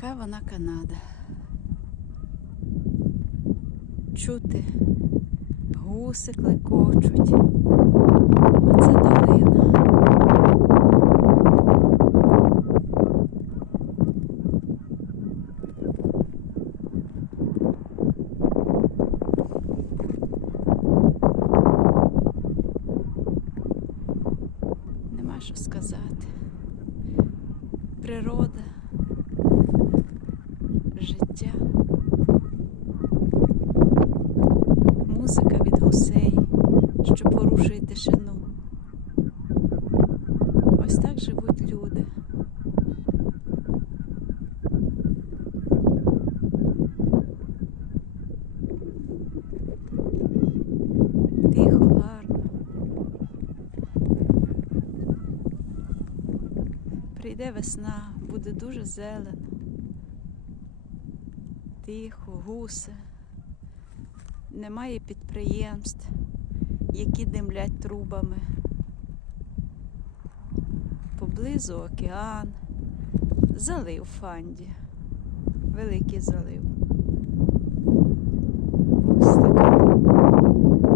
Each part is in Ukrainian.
Така вона Канада. Чути, гуси клекочуть. Оце долина. Нема що сказати. Природа, життя, музика від гусей, що порушує тишину. Ось так живуть люди. Тихо, гарно. Прийде весна, буде дуже зелено. Тихо, гуси. Немає підприємств, які димлять трубами. Поблизу океан, залив Фанді. Великий залив. Ось така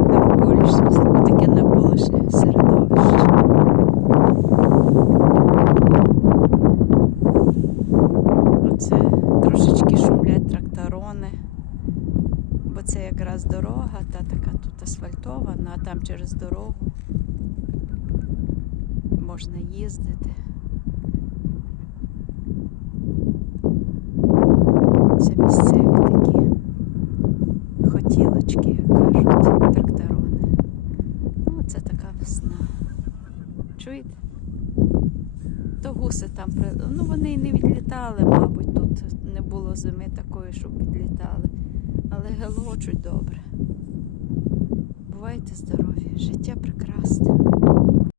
навколишнє, таке навколишнє середовище. Оце це якраз дорога, та така тут асфальтована, а там через дорогу можна їздити. Це місцеві такі хотілочки, як кажуть, тракторони. Ну, це така весна. Чуєте? То гуси там ну вони й не відлітали, мабуть, тут не було зими такої, щоб. Але гелгочуть добре. Бувайте здорові, життя прекрасне.